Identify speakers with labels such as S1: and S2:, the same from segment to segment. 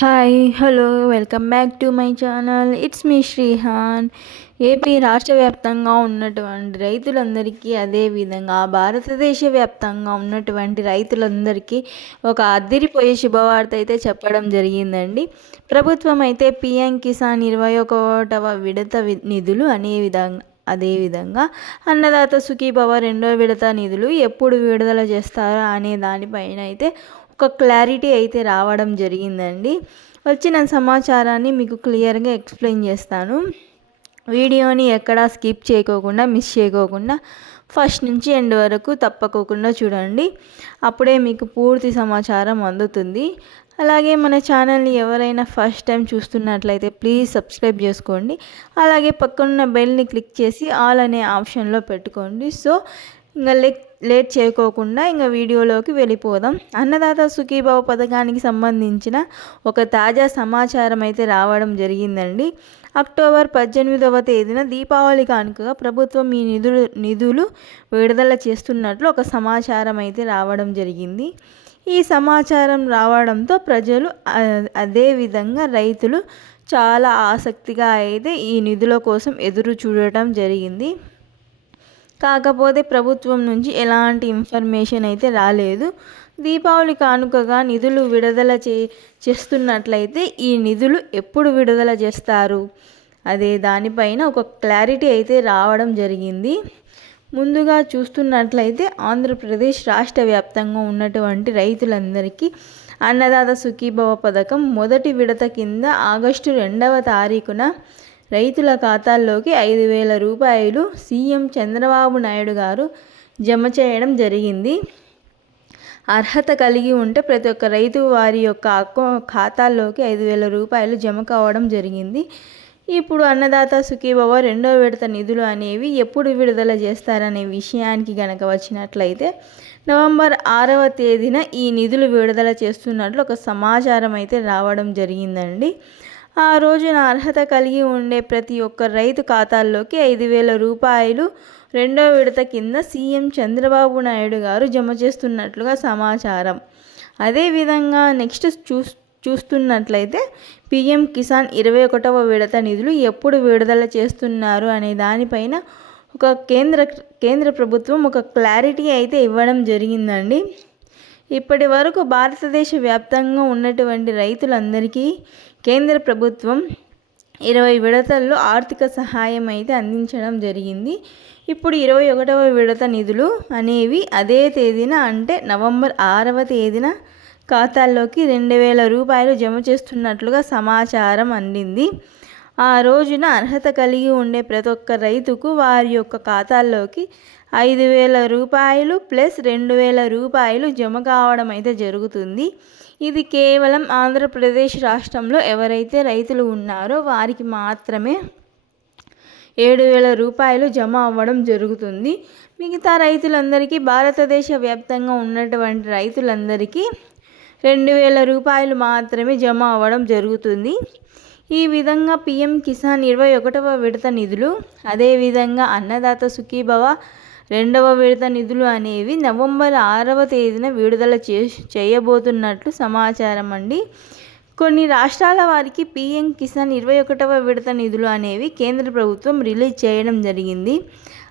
S1: Hi hello welcome back to my channel it's me Srihan AP రాష్ట్ర వ్యాప్తంగా ఉన్నటువంటి రైతులందరికీ అదేవిధంగా భారతదేశ వ్యాప్తంగా ఉన్నటువంటి రైతులందరికీ ఒక అద్దిరిపోయే శుభవార్త అయితే చెప్పడం జరిగిందండి. ప్రభుత్వం అయితే పిఎం కిసాన్ ఇరవై ఒకటవ విడత నిధులు అనే విధంగా అదేవిధంగా అన్నదాత సుఖీభవ రెండో విడత నిధులు ఎప్పుడు విడుదల చేస్తారా అనే దానిపైన అయితే ఒక క్లారిటీ అయితే రావడం జరిగిందండి. వచ్చిన సమాచారాన్ని మీకు క్లియర్గా ఎక్స్ప్లెయిన్ చేస్తాను. వీడియోని ఎక్కడా స్కిప్ చేయకోకుండా మిస్ చేయకోకుండా ఫస్ట్ నుంచి ఎండ్ వరకు తప్పకోకుండా చూడండి. అప్పుడే మీకు పూర్తి సమాచారం అందుతుంది. అలాగే మన ఛానల్ని ఎవరైనా ఫస్ట్ టైం చూస్తున్నట్లయితే ప్లీజ్ సబ్స్క్రైబ్ చేసుకోండి. అలాగే పక్కనున్న బెల్ని క్లిక్ చేసి ఆల్ అనే ఆప్షన్లో పెట్టుకోండి. సో ఇంకా లెక్ లేట్ చేయకోకుండా ఇంకా వీడియోలోకి వెళ్ళిపోదాం. అన్నదాత సుఖీభావ పథకానికి సంబంధించిన ఒక తాజా సమాచారం అయితే రావడం జరిగిందండి. అక్టోబర్ పద్దెనిమిదవ తేదీన దీపావళి కానుకగా ప్రభుత్వం ఈ నిధులు నిధులు విడుదల చేస్తున్నట్లు ఒక సమాచారం అయితే రావడం జరిగింది. ఈ సమాచారం రావడంతో ప్రజలు అదేవిధంగా రైతులు చాలా ఆసక్తిగా అయితే ఈ నిధుల కోసం ఎదురు చూడటం జరిగింది. కాకపోతే ప్రభుత్వం నుంచి ఎలాంటి ఇన్ఫర్మేషన్ అయితే రాలేదు. దీపావళి కానుకగా నిధులు విడుదల చే చేస్తున్నట్లయితే ఈ నిధులు ఎప్పుడు విడుదల చేస్తారు? అదే దానిపైన ఒక క్లారిటీ అయితే రావడం జరిగింది. ముందుగా చూస్తున్నట్లయితే ఆంధ్రప్రదేశ్ రాష్ట్ర వ్యాప్తంగా ఉన్నటువంటి రైతులందరికీ అన్నదాత సుఖీభవ పథకం మొదటి విడత కింద ఆగస్టు రెండవ తారీఖున రైతుల ఖాతాల్లోకి ఐదు వేల రూపాయలు సీఎం చంద్రబాబు నాయుడు గారు జమ చేయడం జరిగింది. అర్హత కలిగి ఉంటే ప్రతి ఒక్క రైతు వారి యొక్క అకౌ ఖాతాల్లోకి ఐదు వేల రూపాయలు జమ కావడం జరిగింది. ఇప్పుడు అన్నదాత సుఖీభవ రెండో విడత నిధులు అనేవి ఎప్పుడు విడుదల చేస్తారనే విషయానికి గనక వచ్చినట్లయితే నవంబర్ ఆరవ తేదీన ఈ నిధులు విడుదల చేస్తున్నట్లు ఒక సమాచారం అయితే రావడం జరిగిందండి. ఆ రోజున అర్హత కలిగి ఉండే ప్రతి ఒక్క రైతు ఖాతాల్లోకి ఐదు వేల రూపాయలు రెండో విడత కింద సీఎం చంద్రబాబు నాయుడు గారు జమ చేస్తున్నట్లుగా సమాచారం. అదేవిధంగా నెక్స్ట్ చూ చూస్తున్నట్లయితే పిఎం కిసాన్ ఇరవై ఒకటవ విడత నిధులు ఎప్పుడు విడుదల చేస్తున్నారు అనే దానిపైన ఒక కేంద్ర కేంద్ర ప్రభుత్వం ఒక క్లారిటీ అయితే ఇవ్వడం జరిగిందండి. ఇప్పటి వరకు భారతదేశ వ్యాప్తంగా ఉన్నటువంటి రైతులందరికీ కేంద్ర ప్రభుత్వం ఇరవై విడతల్లో ఆర్థిక సహాయం అయితే అందించడం జరిగింది. ఇప్పుడు ఇరవై ఒకటవ విడత నిధులు అనేవి అదే తేదీన అంటే నవంబర్ ఆరవ తేదీన ఖాతాల్లోకి రెండు వేల రూపాయలు జమ చేస్తున్నట్లుగా సమాచారం అందింది. ఆ రోజున అర్హత కలిగి ఉండే ప్రతి ఒక్క రైతుకు వారి యొక్క ఖాతాల్లోకి ఐదు వేల రూపాయలు ప్లస్ రెండు వేల రూపాయలు జమ కావడం అయితే జరుగుతుంది. ఇది కేవలం ఆంధ్రప్రదేశ్ రాష్ట్రంలో ఎవరైతే రైతులు ఉన్నారో వారికి మాత్రమే ఏడు వేల రూపాయలు జమ అవ్వడం జరుగుతుంది. మిగతా రైతులందరికీ భారతదేశ వ్యాప్తంగా ఉన్నటువంటి రైతులందరికీ రెండు వేల రూపాయలు మాత్రమే జమ అవ్వడం జరుగుతుంది. ఈ విధంగా పిఎం కిసాన్ ఇరవై ఒకటవ విడత నిధులు అదేవిధంగా అన్నదాత సుఖీభవ రెండవ విడత నిధులు అనేవి నవంబర్ ఆరవ తేదీన విడుదల చే చేయబోతున్నట్లు సమాచారం అండి కొన్ని రాష్ట్రాల వారికి పీఎం కిసాన్ ఇరవై ఒకటవ విడత నిధులు అనేవి కేంద్ర ప్రభుత్వం రిలీజ్ చేయడం జరిగింది.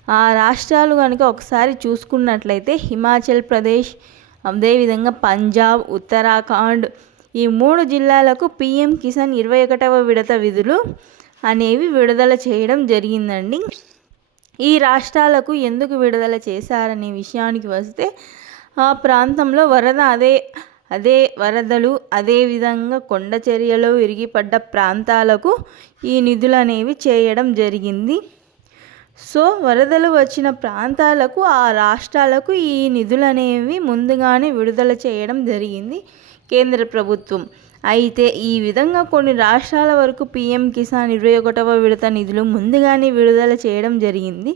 S1: ఆ రాష్ట్రాలు కనుక ఒకసారి చూసుకున్నట్లయితే హిమాచల్ ప్రదేశ్ అదేవిధంగా పంజాబ్ ఉత్తరాఖండ్ ఈ మూడు జిల్లాలకు పీఎం కిసాన్ ఇరవై ఒకటవ విడత విధులు అనేవి విడుదల చేయడం జరిగిందండి. ఈ రాష్ట్రాలకు ఎందుకు విడుదల చేశారనే విషయానికి వస్తే ఆ ప్రాంతంలో వరద అదే అదే వరదలు అదేవిధంగా కొండ చర్యలో విరిగిపడ్డ ప్రాంతాలకు ఈ నిధులు అనేవి చేయడం జరిగింది. సో వరదలు వచ్చిన ప్రాంతాలకు ఆ రాష్ట్రాలకు ఈ నిధులు అనేవి ముందుగానే విడుదల చేయడం జరిగింది కేంద్ర ప్రభుత్వం. అయితే ఈ విధంగా కొన్ని రాష్ట్రాల వరకు పీఎం కిసాన్ ఇరవై ఒకటవ విడత నిధులు ముందుగానే విడుదల చేయడం జరిగింది.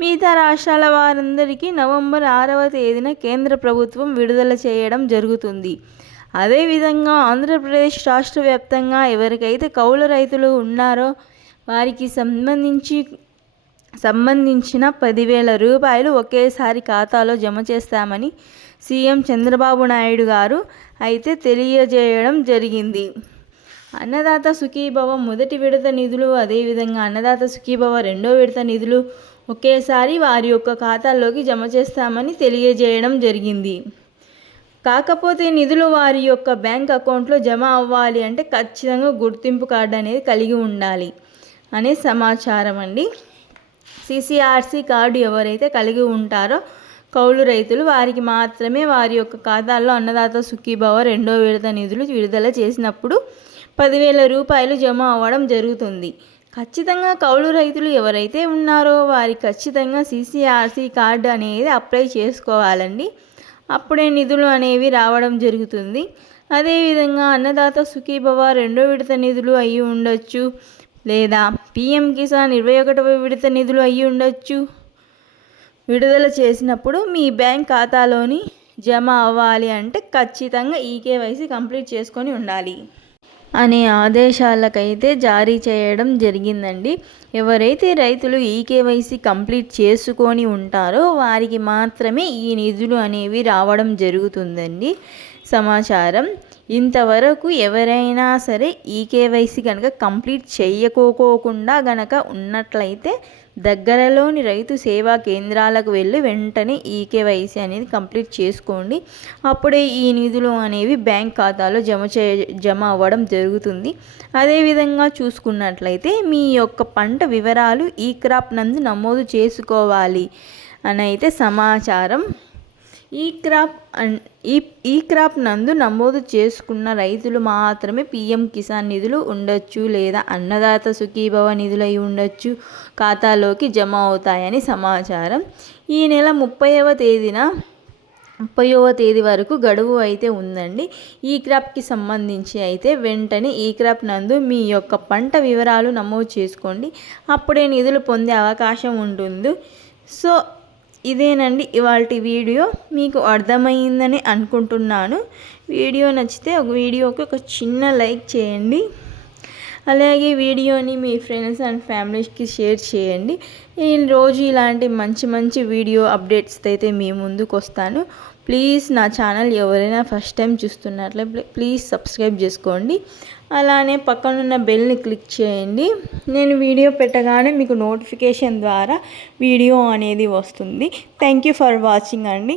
S1: మిగతా రాష్ట్రాల వారందరికీ నవంబర్ ఆరవ తేదీన కేంద్ర ప్రభుత్వం విడుదల చేయడం జరుగుతుంది. అదేవిధంగా ఆంధ్రప్రదేశ్ రాష్ట్ర వ్యాప్తంగా ఎవరికైతే కౌలు రైతులు ఉన్నారో వారికి సంబంధించి సంబంధించిన పదివేల రూపాయలు ఒకేసారి ఖాతాలో జమ చేస్తామని సీఎం చంద్రబాబు నాయుడు గారు అయితే తెలియజేయడం జరిగింది. అన్నదాత సుఖీభవ మొదటి విడత నిధులు అదేవిధంగా అన్నదాత సుఖీభవ రెండో విడత నిధులు ఒకేసారి వారి యొక్క ఖాతాల్లోకి జమ చేస్తామని తెలియజేయడం జరిగింది. కాకపోతే నిధులు వారి యొక్క బ్యాంక్ అకౌంట్లో జమ అవ్వాలి అంటే ఖచ్చితంగా గుర్తింపు కార్డు అనేది కలిగి ఉండాలి అనే సమాచారం అండి. సిసిఆర్సి కార్డు ఎవరైతే కలిగి ఉంటారో కౌలు రైతులు వారికి మాత్రమే వారి యొక్క ఖాతాల్లో అన్నదాత సుఖీభావ రెండో విడత నిధులు విడుదల చేసినప్పుడు పదివేల రూపాయలు జమ అవ్వడం జరుగుతుంది. ఖచ్చితంగా కౌలు రైతులు ఎవరైతే ఉన్నారో వారి ఖచ్చితంగా సిసిఆర్సి కార్డు అనేది అప్లై చేసుకోవాలండి. అప్పుడే నిధులు అనేవి రావడం జరుగుతుంది. అదేవిధంగా అన్నదాత సుఖీభవ రెండో విడత నిధులు అయ్యి ఉండొచ్చు. లేదా పిఎం కిసాన్ ఇరవై ఒకటవ విడత నిధులు అయ్యి ఉండొచ్చు. విడుదల చేసినప్పుడు మీ బ్యాంక్ ఖాతాలోని జమ అవ్వాలి అంటే ఖచ్చితంగా ఈకేవైసీ కంప్లీట్ చేసుకొని ఉండాలి అనే ఆదేశాలకైతే జారీ చేయడం జరిగిందండి. ఎవరైతే రైతులు ఈకేవైసీ కంప్లీట్ చేసుకొని ఉంటారో వారికి మాత్రమే ఈ నిధులు అనేవి రావడం జరుగుతుందండి. సమాచారం ఇంతవరకు ఎవరైనా సరే ఈ కేవైసీ కనుక కంప్లీట్ చేయకోకోకుండా గనక ఉన్నట్లయితే దగ్గరలోని రైతు సేవా కేంద్రాలకు వెళ్ళి వెంటనే ఈ కేవైసీ అనేది కంప్లీట్ చేసుకోండి. అప్పుడే ఈ నిధులు అనేవి బ్యాంక్ ఖాతాలో జమ చే జమ అవ్వడం జరుగుతుంది. అదేవిధంగా చూసుకున్నట్లయితే మీ యొక్క పంట వివరాలు ఈ క్రాప్ నందు నమోదు చేసుకోవాలి. అని అయితే సమాచారం ఈ క్రాప్ ఈ ఈ క్రాప్ నందు నమోదు చేసుకున్న రైతులు మాత్రమే పిఎం కిసాన్ నిధులు ఉండొచ్చు లేదా అన్నదాత సుఖీభవ నిధులై ఉండొచ్చు ఖాతాలోకి జమ అవుతాయని సమాచారం. ఈ నెల ముప్పైవ తేదీన ముప్పైవ తేదీ వరకు గడువు అయితే ఉందండి. ఈ క్రాప్కి సంబంధించి అయితే వెంటనే ఈ క్రాప్ నందు మీ యొక్క పంట వివరాలు నమోదు చేసుకోండి. అప్పుడే నిధులు పొందే అవకాశం ఉంటుంది. సో ఇదేనండి ఇవాళ వీడియో. మీకు అర్థమైందని అనుకుంటున్నాను. వీడియో నచ్చితే ఒక వీడియోకి ఒక చిన్న లైక్ చేయండి. అలాగే వీడియోని మీ ఫ్రెండ్స్ అండ్ ఫ్యామిలీస్కి షేర్ చేయండి. నేను రోజు ఇలాంటి మంచి మంచి వీడియో అప్డేట్స్ అయితే మీ ముందుకు వస్తాను ప్లీజ్ నా ఛానల్ ఎవరైనా ఫస్ట్ టైం చూస్తున్నట్లయితే ప్లీజ్ సబ్స్క్రైబ్ చేసుకోండి. అలానే పక్కనున్న బెల్ని క్లిక్ చేయండి. నేను వీడియో పెట్టగానే మీకు నోటిఫికేషన్ ద్వారా వీడియో అనేది వస్తుంది. థ్యాంక్ యూ ఫర్ వాచింగ్ అండి.